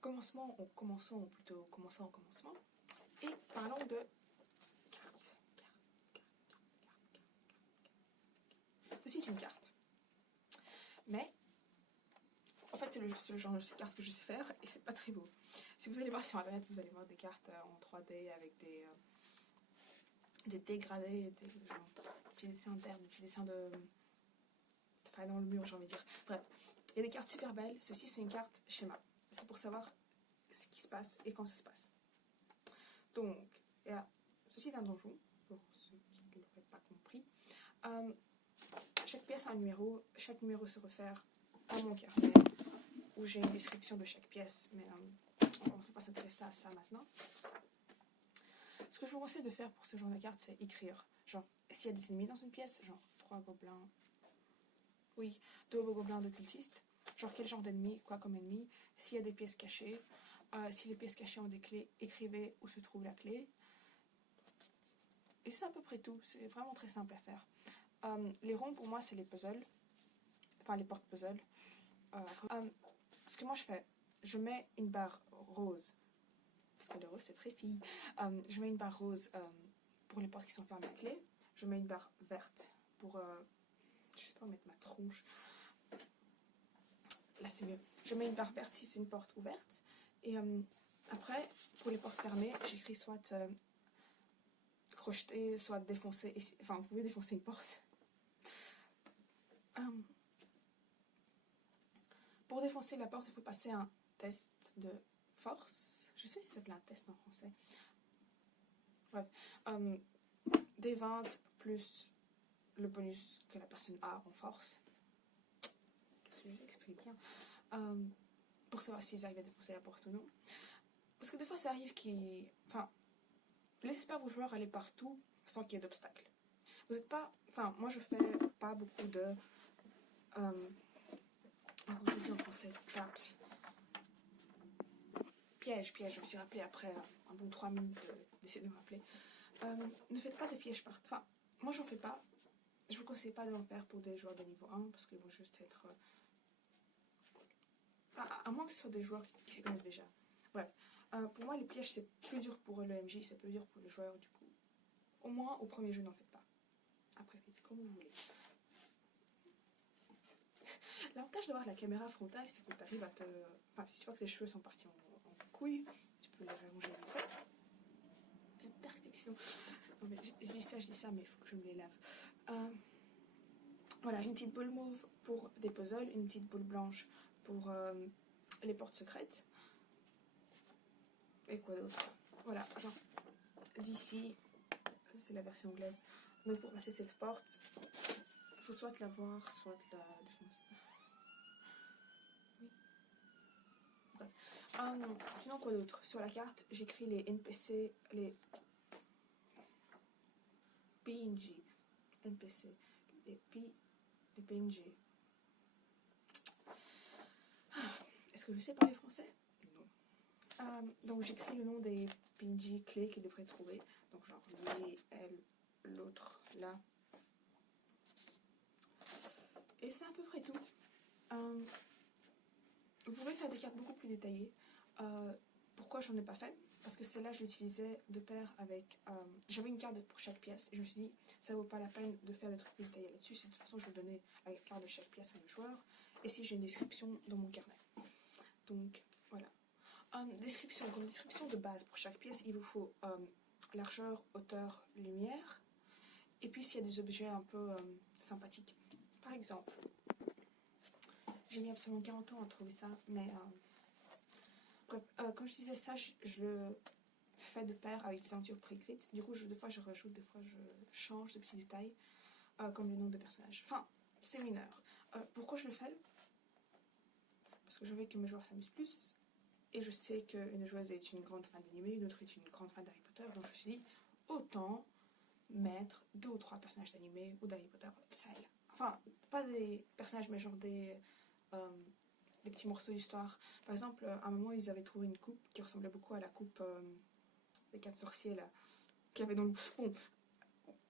commençons au commencement. Et parlons de cartes. Ceci est une carte. Mais, en fait, c'est le genre de carte que je sais faire et c'est pas très beau. Si vous allez voir sur internet, vous allez voir des cartes en 3D avec des dégradés, des petits dessins internes, des petits dessins de... Enfin, dans le mur, j'ai envie de dire. Bref, il y a des cartes super belles. Ceci, c'est une carte schéma. C'est pour savoir ce qui se passe et quand ça se passe. Donc, ceci est un donjon, pour ceux qui ne l'auraient pas compris. Chaque pièce a un numéro. Chaque numéro se réfère à mon carnet, où j'ai une description de chaque pièce, mais on ne va pas s'intéresser à ça maintenant. Ce que je vous conseille de faire pour ce genre de carte, c'est écrire. Genre, s'il y a des ennemis dans une pièce, genre 3 gobelins, oui, 2 gobelins de cultistes, genre quel genre d'ennemi, quoi comme ennemi, s'il y a des pièces cachées, si les pièces cachées ont des clés, écrivez où se trouve la clé. Et c'est à peu près tout, c'est vraiment très simple à faire. Les ronds, pour moi, c'est les puzzles, enfin les porte-puzzles. Ce que moi je fais, je mets une barre rose, parce que le rose c'est très fille. Je mets une barre rose pour les portes qui sont fermées à clé. Je mets une barre verte pour, je sais pas, mettre ma tronche. Là c'est mieux. Je mets une barre verte si c'est une porte ouverte. Et après, pour les portes fermées, j'écris soit crocheter, soit défoncer. Enfin, vous pouvez défoncer une porte. Pour défoncer la porte, il faut passer un test de force. Je sais si ça s'appelle un test en français. Bref. Des 20 plus le bonus que la personne a en force. Qu'est-ce que j'explique bien pour savoir s'ils arrivent à défoncer la porte ou non. Parce que des fois, ça arrive qu'ils... Enfin, laissez pas vos joueurs aller partout sans qu'il y ait d'obstacles. Vous n'êtes pas... Enfin, moi, je fais pas beaucoup de... je dis en français, traps. Pièges, je me suis rappelé après un bon 3 minutes d'essayer de me rappeler. Ne faites pas des pièges partout. Enfin, moi, j'en fais pas. Je vous conseille pas d'en faire pour des joueurs de niveau 1 parce qu'ils vont juste être... à moins que ce soit des joueurs qui s'y connaissent déjà. Bref. Pour moi, les pièges, c'est plus dur pour le MJ, c'est plus dur pour le joueur, du coup. Au moins, au premier jeu, n'en faites pas. Après, faites comme vous voulez. L'avantage d'avoir la caméra frontale, c'est que tu arrives à te... Enfin, si tu vois que tes cheveux sont partis en couille, tu peux les rallonger vite fait. Perfection. Non, mais je dis ça, mais il faut que je me les lave. Voilà, une petite boule mauve pour des puzzles, une petite boule blanche pour les portes secrètes. Et quoi d'autre? Voilà, genre, d'ici, c'est la version anglaise. Donc pour passer cette porte, il faut soit la voir, soit la défoncer. Oui. Bref. Sinon, quoi d'autre? Sur la carte, j'écris les NPC, les PNG. NPC. Les PNG. Est-ce que je sais parler français? Non. Donc j'écris le nom des PNG clés qu'ils devraient trouver. Donc genre lui, elle, l'autre, là. Et c'est à peu près tout. Vous pouvez faire des cartes beaucoup plus détaillées. Pourquoi j'en ai pas fait? Parce que celle-là, je l'utilisais de pair avec... j'avais une carte pour chaque pièce. Et je me suis dit, ça vaut pas la peine de faire des trucs plus détaillés là-dessus. De toute façon, je vais donner la carte de chaque pièce à mes joueurs. Et si j'ai une description dans mon carnet. Donc, voilà. Description. Comme description de base pour chaque pièce, il vous faut largeur, hauteur, lumière. Et puis, s'il y a des objets un peu sympathiques. Par exemple, j'ai mis absolument 40 ans à trouver ça, mais... bref, comme je disais ça, je le fais de pair avec des ceintures préécrites. Du coup, des fois, je rajoute, des fois, je change de petits détails, comme le nom de personnage. Enfin, c'est mineur. Pourquoi je le fais? Parce que je veux que mes joueurs s'amusent plus. Et je sais qu'une joueuse est une grande fan d'anime, une autre est une grande fan d'Harry Potter. Donc je me suis dit, autant mettre 2 ou 3 personnages d'anime ou d'Harry Potter, ça et là. Enfin, pas des personnages, mais genre des petits morceaux d'histoire. Par exemple, à un moment, ils avaient trouvé une coupe qui ressemblait beaucoup à la coupe des 4 sorciers, là, qu'il y avait dans le... Bon,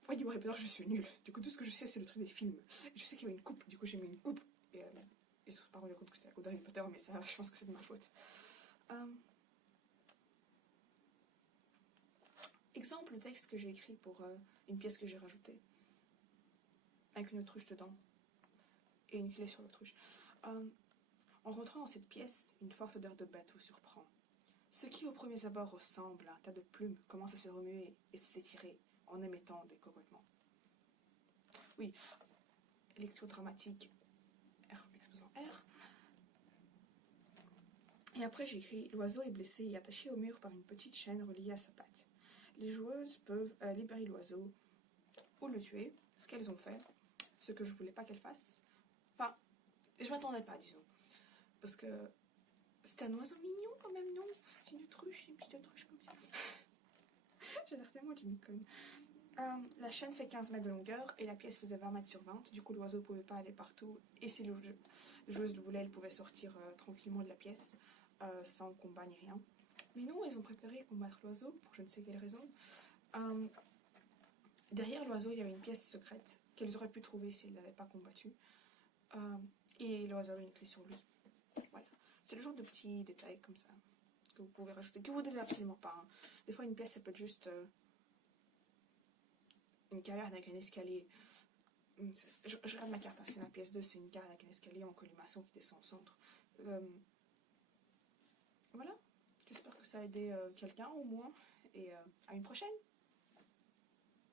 voyez, Harry Potter, je suis nulle. Du coup, tout ce que je sais, c'est le truc des films. Je sais qu'il y avait une coupe, du coup, j'ai mis une coupe. Et ils ne se sont pas rendu compte que c'était à cause d'Harry Potter, mais ça, je pense que c'est de ma faute. Exemple, le texte que j'ai écrit pour une pièce que j'ai rajoutée, avec une autruche dedans, et une clé sur l'autruche. En rentrant dans cette pièce, une forte odeur de bateau surprend. Ce qui au premier abord ressemble à un tas de plumes commence à se remuer et s'étirer en émettant des cocotements. Oui, lecture dramatique, exposant R. Et après j'écris « L'oiseau est blessé et attaché au mur par une petite chaîne reliée à sa patte. Les joueuses peuvent libérer l'oiseau ou le tuer, ce qu'elles ont fait, ce que je voulais pas qu'elles fassent. Enfin, je m'attendais pas, disons. Parce que c'est un oiseau mignon quand même, non? C'est une autruche, une petite autruche comme ça. J'ai l'air tellement d'une conne. La chaîne fait 15 mètres de longueur et la pièce faisait 20 mètres sur 20. Du coup, l'oiseau pouvait pas aller partout. Et si la joueuse le voulait, elle pouvait sortir tranquillement de la pièce sans combat ni rien. Mais non, ils ont préféré combattre l'oiseau pour je ne sais quelle raison. Derrière l'oiseau, il y avait une pièce secrète qu'elles auraient pu trouver s'ils ne l'avaient pas combattu. Et l'oiseau avait une clé sur lui. Voilà. C'est le genre de petits détails comme ça que vous pouvez rajouter, que vous devez absolument pas. Hein. Des fois, une pièce, ça peut être juste une caverne avec un escalier. Je regarde ma carte, hein, c'est ma pièce 2, c'est une caverne avec un escalier en colimaçon qui descend au centre. Voilà. J'espère que ça a aidé quelqu'un au moins. Et à une prochaine.